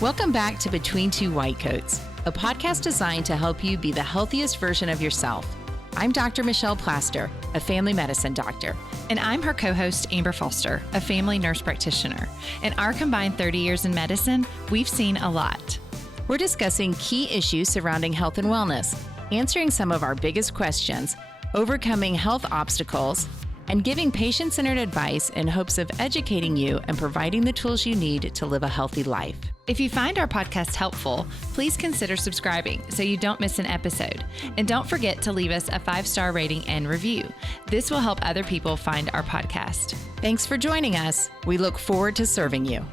Welcome back to Between Two White Coats, a podcast designed to help you be the healthiest version of yourself. I'm Dr. Michelle Plaster, a family medicine doctor. And I'm her co-host, Amber Foster, a family nurse practitioner. In our combined 30 years in medicine, we've seen a lot. We're discussing key issues surrounding health and wellness, answering some of our biggest questions, overcoming health obstacles, and giving patient-centered advice in hopes of educating you and providing the tools you need to live a healthy life. If you find our podcast helpful, please consider subscribing so you don't miss an episode. And don't forget to leave us a 5-star rating and review. This will help other people find our podcast. Thanks for joining us. We look forward to serving you.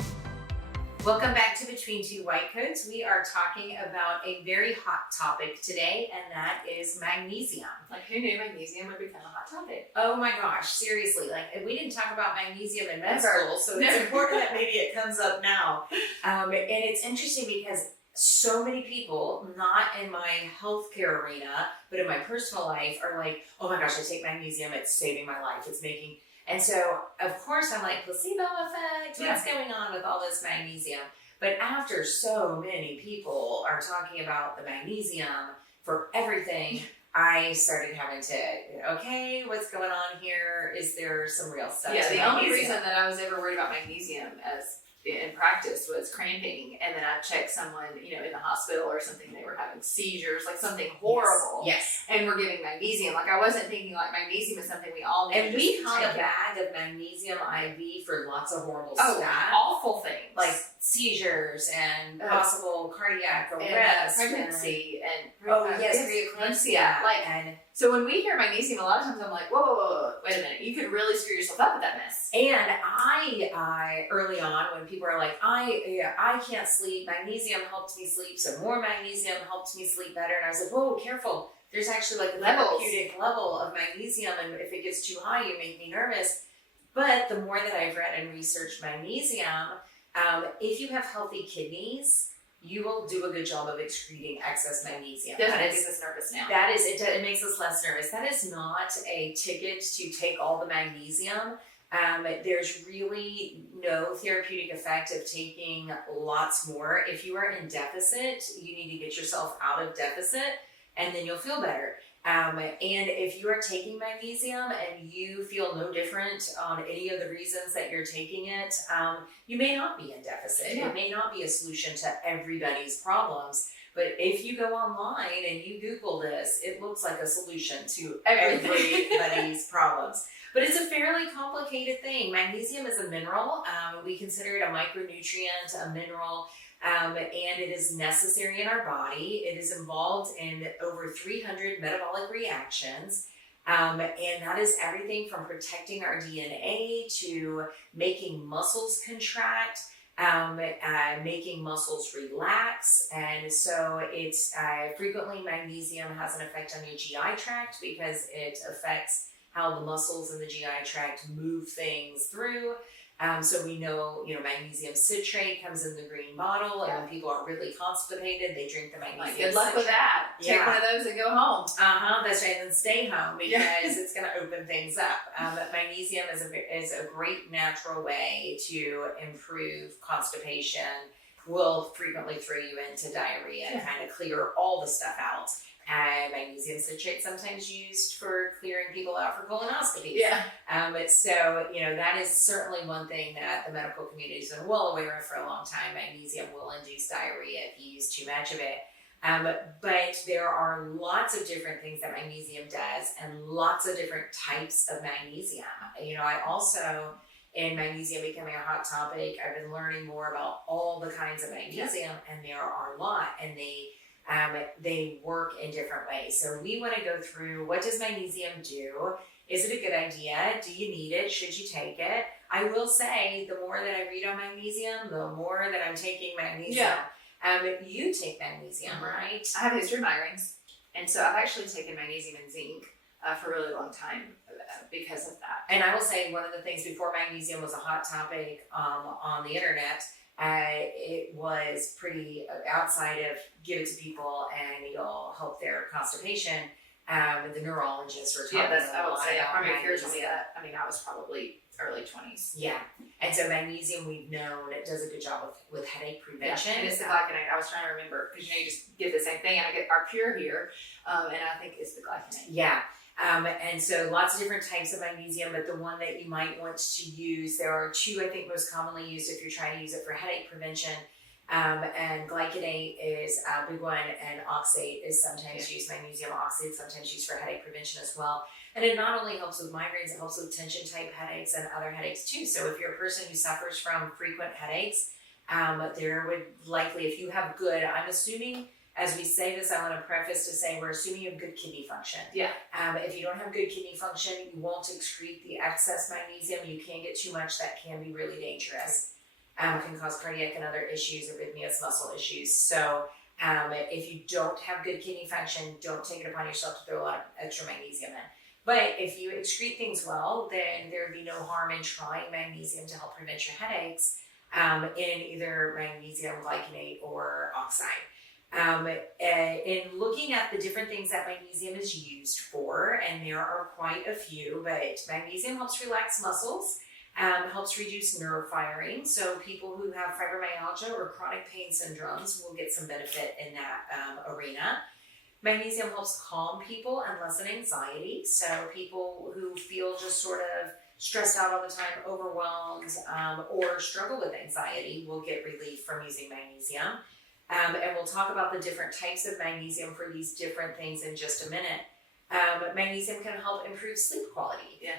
Welcome back to Between Two White Coats. We are talking about a very hot topic today, and that is magnesium. Like, who knew magnesium would become a hot topic? Oh my gosh, seriously. Like, we didn't talk about magnesium in med school, so it's important that maybe it comes up now. And it's interesting because so many people, not in my healthcare arena, but in my personal life, are like, oh my gosh, I take magnesium, it's saving my life, it's making... And so, of course, I'm like, placebo effect, what's going on with all this magnesium? But after so many people are talking about the magnesium for everything, I started having to, okay, what's going on here? Is there some real stuff? Yeah, the only reason that I was ever worried about magnesium as in practice was cramping, and then I checked someone, in the hospital or something, they were having seizures, like something horrible. Yes. And we're giving magnesium. Like, I wasn't thinking like magnesium is something we all need. And we had a bag of magnesium IV for lots of horrible stuff. Awful things. Like seizures and possible cardiac arrest. Pregnancy and preeclampsia. And so when we hear magnesium, a lot of times I'm like, whoa, wait a minute. You could really screw yourself up with that mess. And I early on, when people are like, I can't sleep, magnesium helped me sleep, so more magnesium helped me sleep better. And I was like, whoa, careful. There's actually like a therapeutic level of magnesium, and if it gets too high, you make me nervous. But the more that I've read and researched magnesium, if you have healthy kidneys, you will do a good job of excreting excess magnesium. That makes us nervous now. That is, it makes us less nervous. That is not a ticket to take all the magnesium. There's really no therapeutic effect of taking lots more. If you are in deficit, you need to get yourself out of deficit, and then you'll feel better. And if you are taking magnesium and you feel no different on any of the reasons that you're taking it, you may not be in deficit. Yeah. It may not be a solution to everybody's problems. But if you go online and you Google this, it looks like a solution to everybody's problems. But it's a fairly complicated thing. Magnesium is a mineral. We consider it a micronutrient, a mineral. And it is necessary in our body. It is involved in over 300 metabolic reactions. And that is everything from protecting our DNA to making muscles contract, making muscles relax. And so it's frequently magnesium has an effect on your GI tract because it affects how the muscles in the GI tract move things through. So we know, magnesium citrate comes in the green bottle, and when people are really constipated, they drink the magnesium Good luck with that. Take one of those and go home. That's right, and then stay home because it's going to open things up. But magnesium is a great natural way to improve constipation. Will frequently throw you into diarrhea and kind of clear all the stuff out. Magnesium citrate sometimes used for clearing people out for colonoscopies. So, that is certainly one thing that the medical community has been well aware of for a long time. Magnesium will induce diarrhea if you use too much of it. But there are lots of different things that magnesium does and lots of different types of magnesium. I also, in magnesium becoming a hot topic, I've been learning more about all the kinds of magnesium, and there are a lot, and they work in different ways. So we want to go through, what does magnesium do? Is it a good idea? Do you need it? Should you take it? I will say, the more that I read on magnesium, the more that I'm taking magnesium. You take magnesium, right? I have a history of migraines, and so I've actually taken magnesium and zinc for a really long time because of that. And I will say, one of the things before magnesium was a hot topic on the internet, it was pretty outside of give it to people and it'll help their constipation. The neurologists were talking I would say about primary care told magnesium. me that. I mean, I was probably early 20s. Yeah. And And so magnesium, we've known it does a good job with headache prevention. And it's the glycinate. I was trying to remember because you just give the same thing. And I get our Pure here, and I think it's the glycinate. Yeah. And so lots of different types of magnesium, but the one that you might want to use, there are two I think most commonly used if you're trying to use it for headache prevention. And glycinate is a big one, and oxate is sometimes used, magnesium oxate, sometimes used for headache prevention as well. And it not only helps with migraines, it helps with tension type headaches and other headaches too. So if you're a person who suffers from frequent headaches, there would likely, if you have good, I'm assuming, as we say this, I want to preface to say we're assuming you have good kidney function. Yeah. If you don't have good kidney function, you won't excrete the excess magnesium. You can get too much, that can be really dangerous. Can cause cardiac and other issues, arrhythmias, muscle issues. So if you don't have good kidney function, don't take it upon yourself to throw a lot of extra magnesium in. But if you excrete things well, then there would be no harm in trying magnesium to help prevent your headaches in either magnesium, glycinate, or oxide. In looking at the different things that magnesium is used for, and there are quite a few, but magnesium helps relax muscles. Helps reduce nerve firing. So people who have fibromyalgia or chronic pain syndromes will get some benefit in that arena. Magnesium helps calm people and lessen anxiety. So people who feel just sort of stressed out all the time, overwhelmed, or struggle with anxiety will get relief from using magnesium. And we'll talk about the different types of magnesium for these different things in just a minute. Magnesium can help improve sleep quality. Yeah.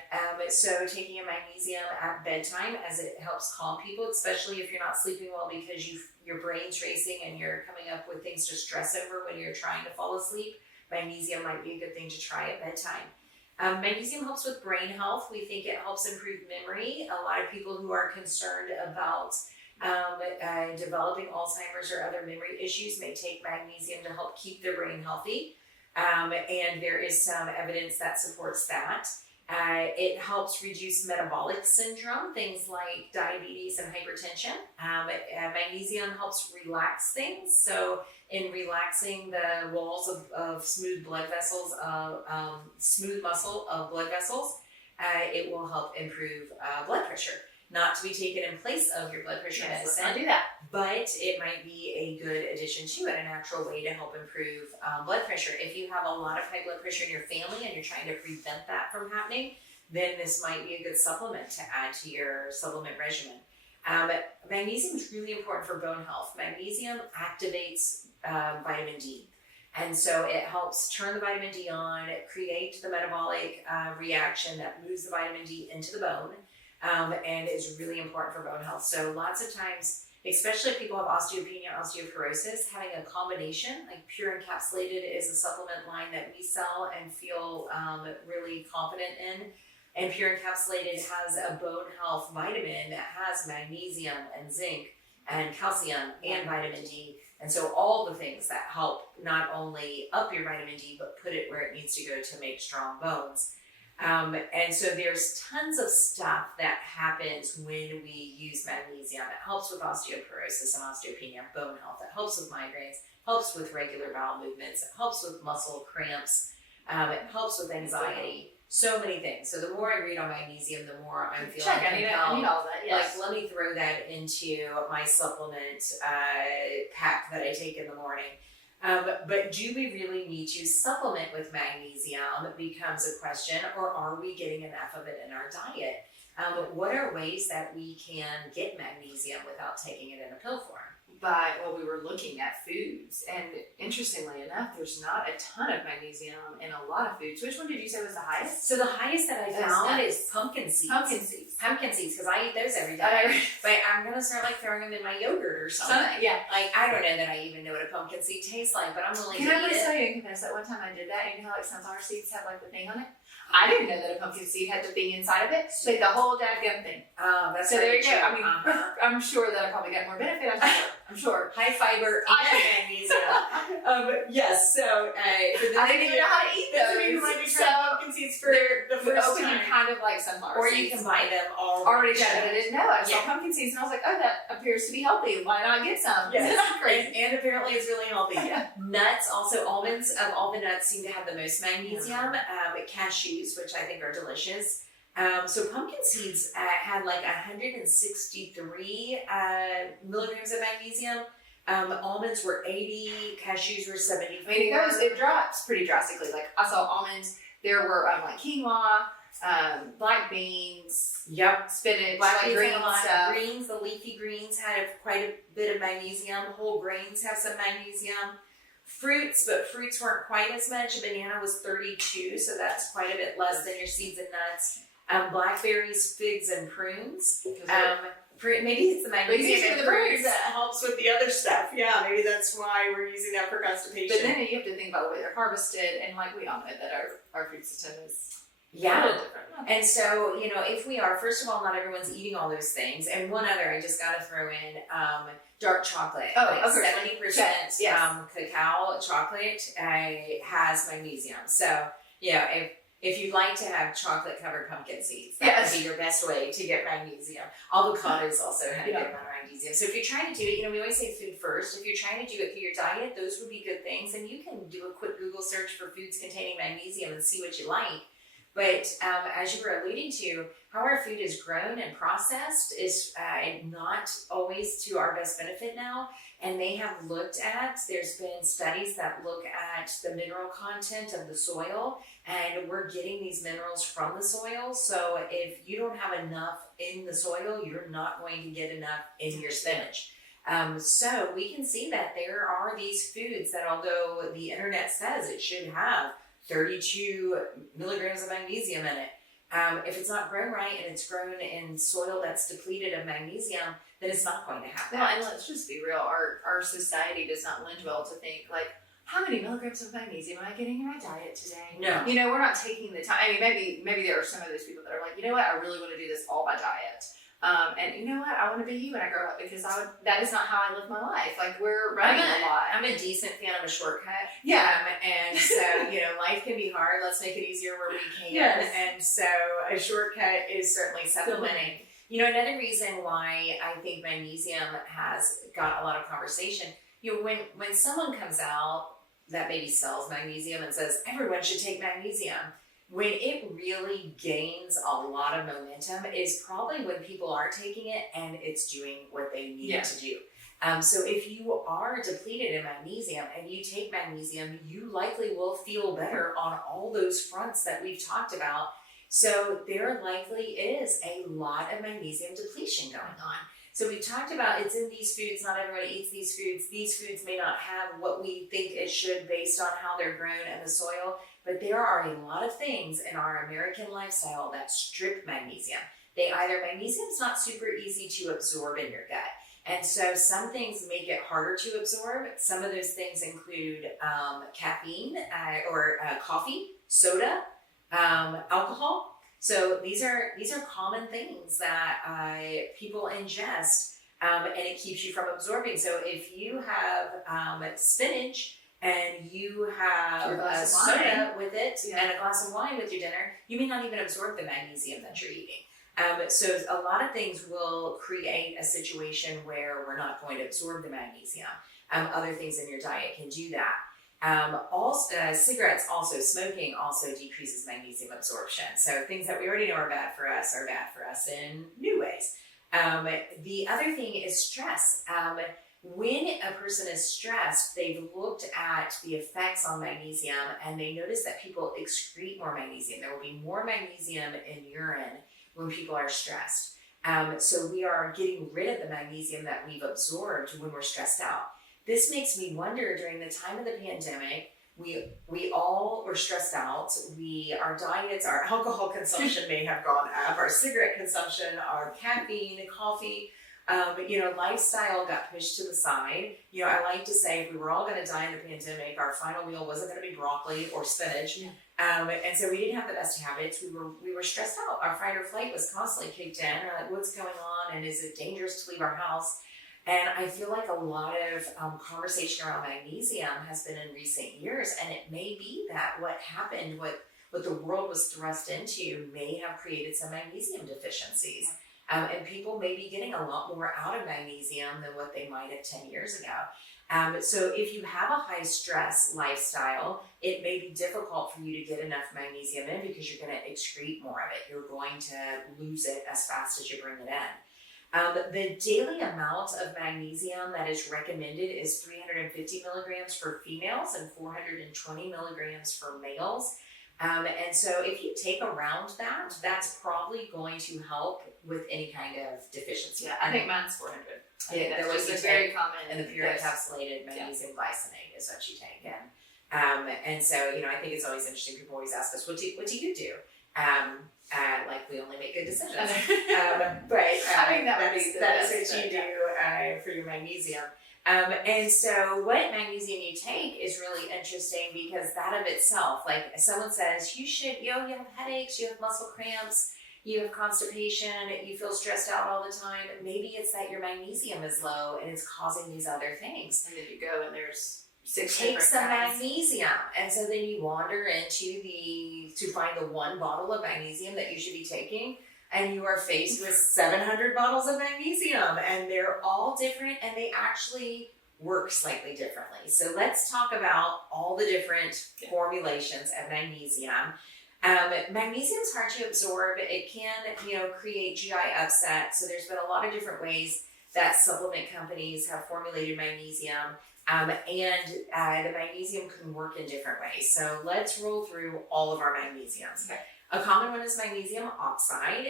So taking a magnesium at bedtime, as it helps calm people, especially if you're not sleeping well because your brain's racing and you're coming up with things to stress over when you're trying to fall asleep, magnesium might be a good thing to try at bedtime. Magnesium helps with brain health. We think it helps improve memory. A lot of people who are concerned about developing Alzheimer's or other memory issues may take magnesium to help keep their brain healthy. And there is some evidence that supports that. It helps reduce metabolic syndrome, things like diabetes and hypertension. Magnesium helps relax things. So in relaxing the walls of smooth blood vessels, smooth muscle of blood vessels, it will help improve blood pressure. Not to be taken in place of your blood pressure medicine. Let's not do that. But it might be a good addition to it, a natural way to help improve blood pressure. If you have a lot of high blood pressure in your family and you're trying to prevent that from happening, then this might be a good supplement to add to your supplement regimen. Magnesium is really important for bone health. Magnesium activates vitamin D. And so it helps turn the vitamin D on, create the metabolic reaction that moves the vitamin D into the bone. And is really important for bone health. So lots of times, especially if people have osteopenia, osteoporosis, having a combination, like Pure Encapsulated is a supplement line that we sell and feel really confident in. And Pure Encapsulated has a bone health vitamin that has magnesium and zinc and calcium and vitamin D. And so all the things that help not only up your vitamin D, but put it where it needs to go to make strong bones. And so there's tons of stuff that happens when we use magnesium. It helps with osteoporosis and osteopenia, bone health. It helps with migraines, helps with regular bowel movements. It helps with muscle cramps. It helps with anxiety. So many things. So the more I read on magnesium, the more I'm feeling I need all that, yes. Like, let me throw that into my supplement pack that I take in the morning. But do we really need to supplement with magnesium becomes a question, or are we getting enough of it in our diet? What are ways that we can get magnesium without taking it in a pill form? We were looking at foods, and interestingly enough, there's not a ton of magnesium in a lot of foods. Which one did you say was the highest? So the highest that I found is pumpkin seeds. Pumpkin seeds, because I eat those every day. But I'm gonna start throwing them in my yogurt or something. Yeah. I don't know that I even know what a pumpkin seed tastes like, but I'm willing to eat it. Can I just tell you and confess that one time I did that, and you know how sunflower seeds have the thing on it? I didn't know that a pumpkin seed had the thing inside of it. Like the whole dadgum thing. Oh, that's so there you go. I mean, uh-huh. I'm sure that I probably got more benefit. I'm sure. High fiber and magnesium. Yes. So I didn't even know how to eat those. You might be trying pumpkin seeds for the first time. Kind of like sunflower or seeds. You can buy them already done. I didn't know. I saw pumpkin seeds and I was like, oh, that appears to be healthy. Why not get some? Yes. Crazy. And apparently it's really healthy. Nuts, also almonds. Of all the nuts, seem to have the most magnesium. Cashews, which I think are delicious. So pumpkin seeds had like 163 milligrams of magnesium. Almonds were 80, cashews were 74. I mean, it drops pretty drastically. Like I saw almonds, there were like quinoa, black beans, Yep, spinach, black beans green had a lot. stuff. Greens, the leafy greens had quite a bit of magnesium. Whole grains have some magnesium. Fruits, but fruits weren't quite as much. A banana was 32, so that's quite a bit less than your seeds and nuts. Blackberries, figs, and prunes. Maybe it's the magnesium in the prunes that helps with the other stuff. Yeah, maybe that's why we're using that for constipation. But then you have to think about the way they're harvested, and like we all know that our food system is a yeah. little different. And so, if we are, first of all, not everyone's eating all those things. And one other, I just got to throw in dark chocolate. Oh, like of course. 70% Yes. cacao chocolate has magnesium. So, if you'd like to have chocolate covered pumpkin seeds, that would be your best way to get magnesium. Avocados also had a good amount of magnesium. So if you're trying to do it, we always say food first. If you're trying to do it through your diet, those would be good things. And you can do a quick Google search for foods containing magnesium and see what you like. But as you were alluding to, how our food is grown and processed is not always to our best benefit now. And they have there's been studies that look at the mineral content of the soil, and we're getting these minerals from the soil. So if you don't have enough in the soil, you're not going to get enough in your spinach. So we can see that there are these foods that, although the internet says it should have 32 milligrams of magnesium in it, if it's not grown right and it's grown in soil that's depleted of magnesium, then it's not going to have that. Well, and let's just be real. Our society does not lend well to think like, how many milligrams of magnesium am I getting in my diet today? No. We're not taking the time. I mean, maybe there are some of those people that are like, I really want to do this all by diet. And you know what? I want to be you when I grow up, because that is not how I live my life. Like, we're running a lot. I'm a decent fan of a shortcut. Yeah. And so, life can be hard. Let's make it easier where we can. Yes. And so a shortcut is certainly supplementing. Another reason why I think magnesium has got a lot of conversation, when someone comes out that maybe sells magnesium and says, everyone should take magnesium, when it really gains a lot of momentum is probably when people are taking it and it's doing what they need it to do. So if you are depleted in magnesium and you take magnesium, you likely will feel better on all those fronts that we've talked about. So there likely is a lot of magnesium depletion going on. So we've talked about it's in these foods. Not everybody eats these foods. These foods may not have what we think it should based on how they're grown and the soil. But there are a lot of things in our American lifestyle that strip magnesium. Magnesium's not super easy to absorb in your gut. And so some things make it harder to absorb. Some of those things include caffeine or coffee, soda, alcohol. So these are common things that people ingest, and it keeps you from absorbing. So if you have spinach, and you have a soda with it and a glass of wine with your dinner, you may not even absorb the magnesium that you're eating. So a lot of things will create a situation where we're not going to absorb the magnesium. Other things in your diet can do that. Cigarettes, smoking also decreases magnesium absorption. So things that we already know are bad for us in new ways. The other thing is stress. When a person is stressed, they've looked at the effects on magnesium and they notice that people excrete more magnesium. There will be more magnesium in urine when people are stressed. So we are getting rid of the magnesium that we've absorbed when we're stressed out. This makes me wonder, during the time of the pandemic, we all were stressed out. Our diets, our alcohol consumption may have gone up, our cigarette consumption, our caffeine, coffee, lifestyle got pushed to the side. I like to say if we were all going to die in the pandemic, our final meal wasn't going to be broccoli or spinach. Yeah. And so we didn't have the best habits. We were stressed out. Our fight or flight was constantly kicked in. We're like, what's going on? And is it dangerous to leave our house? And I feel like a lot of conversation around magnesium has been in recent years. And it may be that what happened, what the world was thrust into, may have created some magnesium deficiencies. And people may be getting a lot more out of magnesium than what they might have 10 years ago. So if you have a high stress lifestyle, it may be difficult for you to get enough magnesium in because you're going to excrete more of it. You're going to lose it as fast as you bring it in. The daily amount of magnesium that is recommended is 350 milligrams for females and 420 milligrams for males. And so if you take around that, that's probably going to help with any kind of deficiency. Yeah, I think mine's 400. There was a very common. And the pure encapsulated magnesium glycinate is what you take. And so, I think it's always interesting. People always ask us, what do you do? Like we only make good decisions. But I think that is what you do for your magnesium. And so what magnesium you take is really interesting because that of itself, like someone says, you have headaches, you have muscle cramps, you have constipation, you feel stressed out all the time. Maybe it's that your magnesium is low and it's causing these other things. And then you go and there's take some magnesium. And so then you wander into to find the one bottle of magnesium that you should be taking. And you are faced with 700 bottles of magnesium, and they're all different, and they actually work slightly differently. So let's talk about all the different formulations of magnesium. Magnesium is hard to absorb. It can, create GI upset. So there's been a lot of different ways that supplement companies have formulated magnesium, and the magnesium can work in different ways. So let's roll through all of our magnesiums. Okay. A common one is magnesium oxide.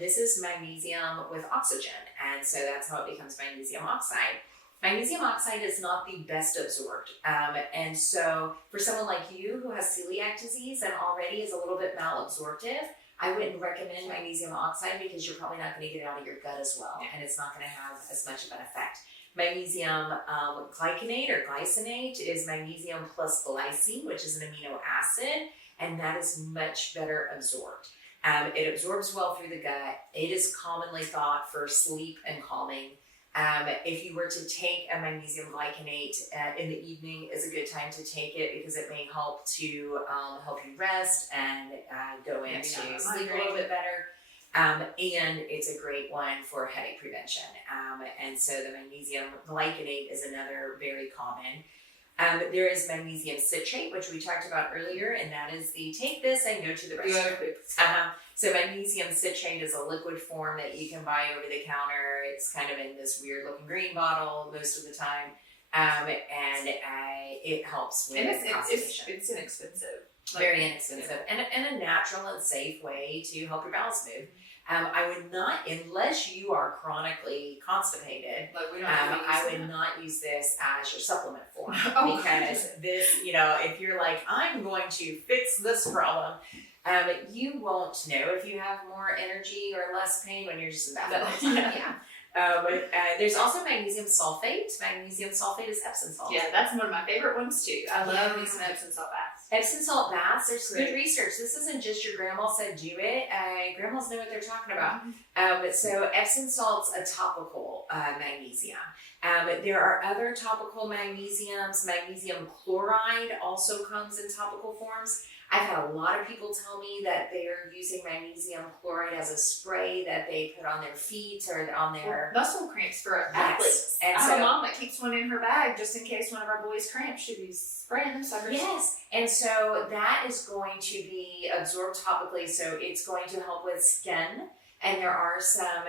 This is magnesium with oxygen, and so that's how it becomes magnesium oxide. Magnesium oxide is not the best absorbed, and so for someone like you who has celiac disease and already is a little bit malabsorptive, I wouldn't recommend magnesium oxide because you're probably not going to get it out of your gut as well, and it's not going to have as much of an effect. Magnesium glycinate or glycinate is magnesium plus glycine, which is an amino acid, and that is much better absorbed. It absorbs well through the gut. It is commonly thought for sleep and calming. If you were to take a magnesium glycinate in the evening is a good time to take it because it may help to help you rest and go into sleep a little bit better. And it's a great one for headache prevention. And so the magnesium glycinate is another very common. There is magnesium citrate, which we talked about earlier, and that is take this and go to the restroom. So magnesium citrate is a liquid form that you can buy over the counter. It's kind of in this weird looking green bottle most of the time, and it helps with constipation. It's inexpensive. Very inexpensive, and a natural and safe way to help your bowels move. I would not, unless you are chronically constipated, I would not use this as your supplement form because this, if you're like, I'm going to fix this problem, you won't know if you have more energy or less pain when you're just in that. There's also magnesium sulfate. Magnesium sulfate is Epsom salt. Yeah, that's one of my favorite ones too. I love me some Epsom salt baths. Epsom salt baths, there's good research. This isn't just your grandma said do it. Grandmas know what they're talking about. So Epsom salt's a topical magnesium. There are other topical magnesiums. Magnesium chloride also comes in topical forms. I've had a lot of people tell me that they're using magnesium chloride as a spray that they put on their feet or on their muscle cramps for athletes. And I have a mom that keeps one in her bag just in case one of our boys cramps. She'd be spraying them suckers. Yes, and so that is going to be absorbed topically, so it's going to help with skin. And there are some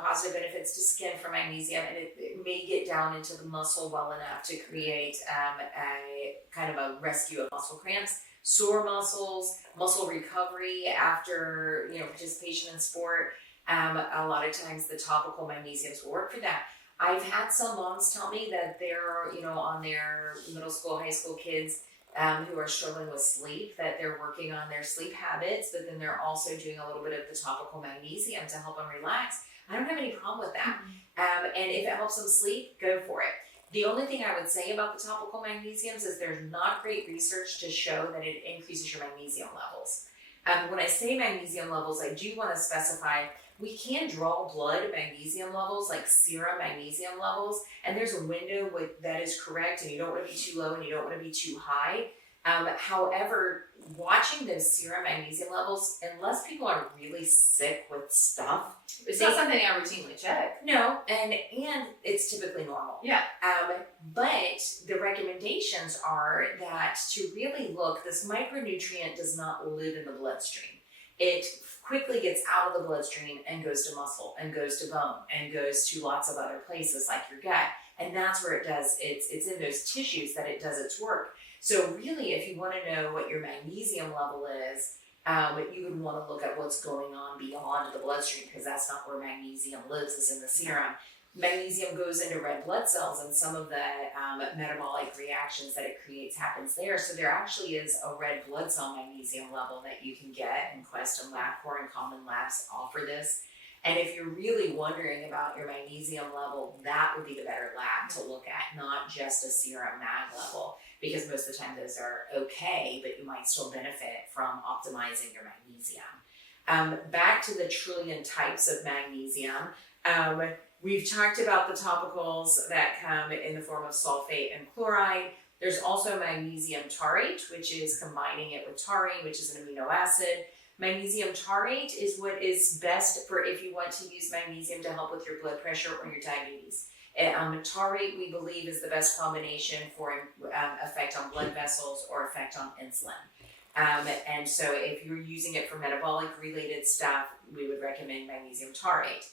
positive benefits to skin from magnesium, and it may get down into the muscle well enough to create a kind of a rescue of muscle cramps. Sore muscles, muscle recovery after participation in sport. A lot of times the topical magnesiums will work for that. I've had some moms tell me that they're on their middle school, high school kids who are struggling with sleep, that they're working on their sleep habits, but then they're also doing a little bit of the topical magnesium to help them relax. I don't have any problem with that. And if it helps them sleep, go for it. The only thing I would say about the topical magnesiums is there's not great research to show that it increases your magnesium levels. When I say magnesium levels, I do want to specify we can draw blood magnesium levels, like serum magnesium levels, and there's a window that is correct, and you don't want to be too low and you don't want to be too high. However, watching those serum magnesium levels, unless people are really sick with stuff, it's not something I routinely check. No, and it's typically normal. Yeah. But the recommendations are that to really look, this micronutrient does not live in the bloodstream. It quickly gets out of the bloodstream and goes to muscle and goes to bone and goes to lots of other places like your gut. And that's where it does, it's in those tissues that it does its work. So really, if you want to know what your magnesium level is, you would want to look at what's going on beyond the bloodstream, because that's not where magnesium lives, is in the serum. Magnesium goes into red blood cells, and some of the metabolic reactions that it creates happens there. So there actually is a red blood cell magnesium level that you can get, and Quest and LabCorp and common labs offer this. And if you're really wondering about your magnesium level, that would be the better lab to look at, not just a serum mag level, because most of the time those are okay, but you might still benefit from optimizing your magnesium. Back to the trillion types of magnesium. We've talked about the topicals that come in the form of sulfate and chloride. There's also magnesium taurate, which is combining it with taurine, which is an amino acid. Magnesium taurate is what is best for if you want to use magnesium to help with your blood pressure or your diabetes. Taurate, we believe, is the best combination for effect on blood vessels or effect on insulin. And so if you're using it for metabolic related stuff, we would recommend magnesium taurate.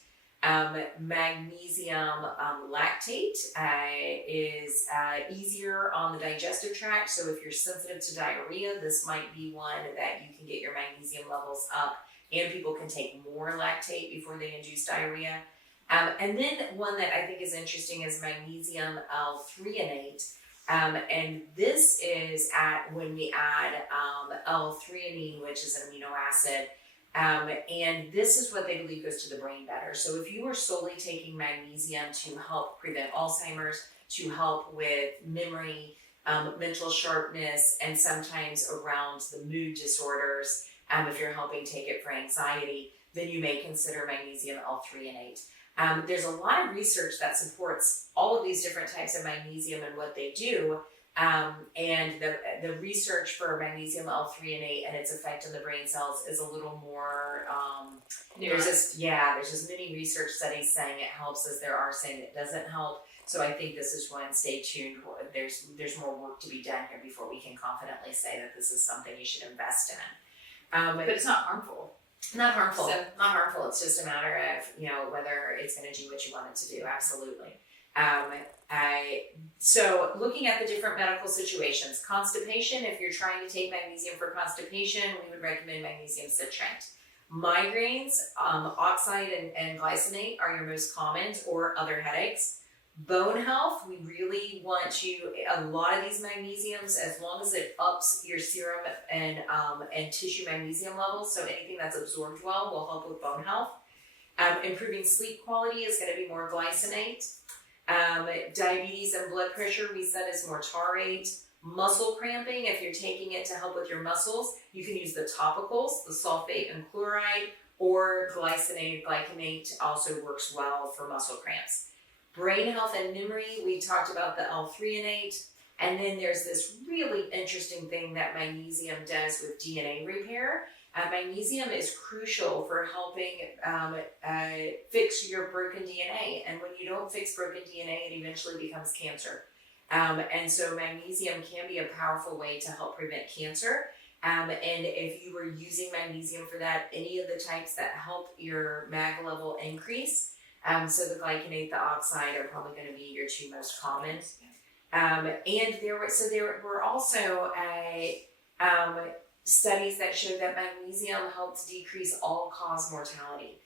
Magnesium lactate is easier on the digestive tract. So if you're sensitive to diarrhea, this might be one that you can get your magnesium levels up, and people can take more lactate before they induce diarrhea. And then one that I think is interesting is magnesium L-threonate. And this is when we add L-threonine, which is an amino acid. And this is what they believe goes to the brain better. So if you are solely taking magnesium to help prevent Alzheimer's, to help with memory, mental sharpness, and sometimes around the mood disorders, if you're helping take it for anxiety, then you may consider magnesium L-threonate. There's a lot of research that supports all of these different types of magnesium and what they do. And the research for magnesium L-threonate and its effect on the brain cells is a little more, there's just many research studies saying it helps as there are saying it doesn't help. So I think this is one, stay tuned. There's more work to be done here before we can confidently say that this is something you should invest in. But it's not harmful. Not harmful, not harmful. It's just a matter of, whether it's going to do what you want it to do. Absolutely. So looking at the different medical situations, constipation, if you're trying to take magnesium for constipation, we would recommend magnesium citrate. Migraines, oxide and glycinate are your most common, or other headaches. Bone health, we really want a lot of these magnesiums, as long as it ups your serum and tissue magnesium levels, so anything that's absorbed well will help with bone health. Improving sleep quality is going to be more glycinate. Diabetes and blood pressure, we said, is more taurate. Muscle cramping, if you're taking it to help with your muscles, you can use the topicals, the sulfate and chloride, or glycinate also works well for muscle cramps. Brain health and memory, we talked about the L-threonate. And then there's this really interesting thing that magnesium does with DNA repair. Magnesium is crucial for helping fix your broken DNA. And when you don't fix broken DNA, it eventually becomes cancer. And so magnesium can be a powerful way to help prevent cancer. And if you were using magnesium for that, any of the types that help your mag level increase, so the glycinate, the oxide are probably going to be your two most common. And there were also studies that showed that magnesium helps decrease all-cause mortality.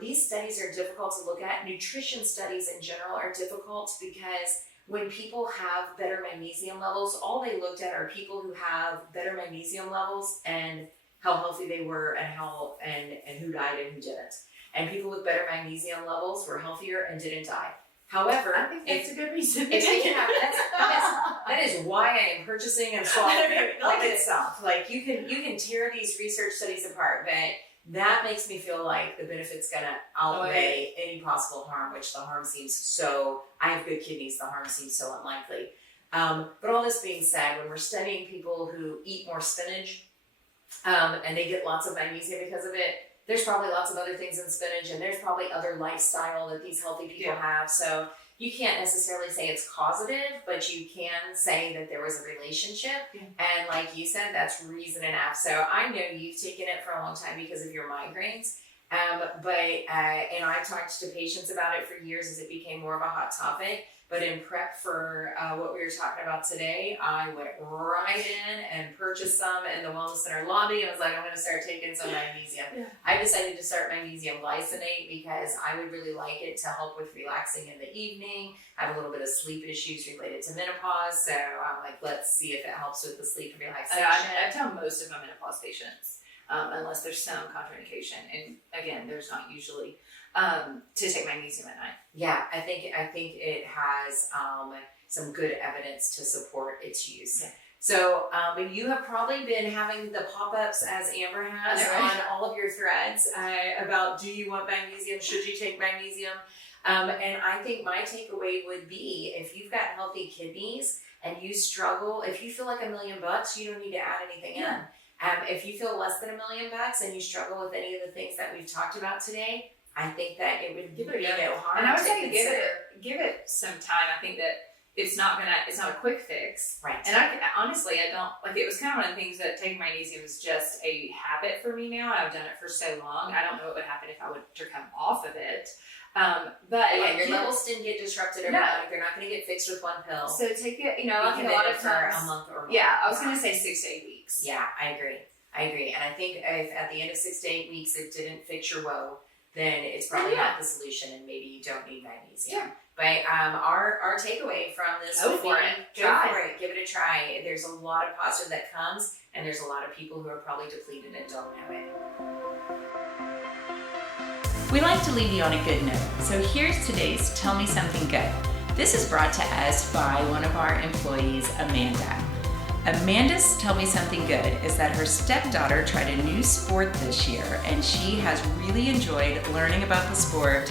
These studies are difficult to look at. Nutrition studies in general are difficult because when people have better magnesium levels, all they looked at are people who have better magnesium levels and how healthy they were and who died and who didn't. And people with better magnesium levels were healthier and didn't die. However, I think that's a good reason. That is why I am purchasing and swallowing all this stuff. Like you can tear these research studies apart, but that makes me feel like the benefit's gonna outweigh any possible harm, which the harm seems so. I have good kidneys. The harm seems so unlikely. But all this being said, when we're studying people who eat more spinach, and they get lots of magnesium because of it, there's probably lots of other things in spinach, and there's probably other lifestyle that these healthy people have. So you can't necessarily say it's causative, but you can say that there was a relationship. And like you said, that's reason enough. So I know you've taken it for a long time because of your migraines. And I've talked to patients about it for years as it became more of a hot topic. But in prep for what we were talking about today, I went right in and purchased some in the Wellness Center lobby and was like, I'm going to start taking some magnesium. I decided to start magnesium glycinate because I would really like it to help with relaxing in the evening. I have a little bit of sleep issues related to menopause, so I'm like, let's see if it helps with the sleep and relaxation. I tell most of my menopause patients, unless there's some contraindication, and again, there's not usually, to take magnesium at night. Yeah, I think it has some good evidence to support its use. Yeah. So, but you have probably been having the pop-ups as Amber has on all of your threads about, do you want magnesium? Should you take magnesium? And I think my takeaway would be, if you've got healthy kidneys and you struggle, if you feel like $1 million, you don't need to add anything in. If you feel less than $1 million and you struggle with any of the things that we've talked about today, I think that it would give it no harm. And I would say give it some time. I think that it's not a quick fix. Right. And I don't, like, it was kind of one of the things that taking magnesium is just a habit for me now. I've done it for so long. I don't know what would happen if I were to come off of it. But your levels didn't get disrupted overnight. They're not going to get fixed with one pill. So take it, I think a lot of times for a month or more. Yeah, I was going to say 6 to 8 weeks. Yeah, I agree. And I think if at the end of 6 to 8 weeks it didn't fix your woe, then it's probably not the solution, and maybe you don't need magnesium. Yeah. But our takeaway from this Go for it. Give it a try. There's a lot of positive that comes, and there's a lot of people who are probably depleted and don't know it. We like to leave you on a good note, so here's today's Tell Me Something Good. This is brought to us by one of our employees, Amanda. Amanda's Tell Me Something Good is that her stepdaughter tried a new sport this year, and she has really enjoyed learning about the sport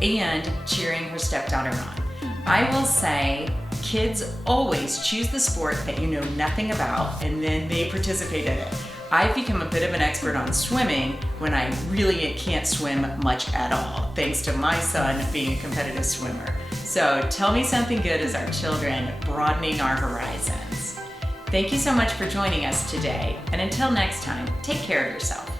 and cheering her stepdaughter on. I will say, kids always choose the sport that you know nothing about, and then they participate in it. I've become a bit of an expert on swimming when I really can't swim much at all, thanks to my son being a competitive swimmer. So Tell Me Something Good is our children broadening our horizons. Thank you so much for joining us today, and until next time, take care of yourself.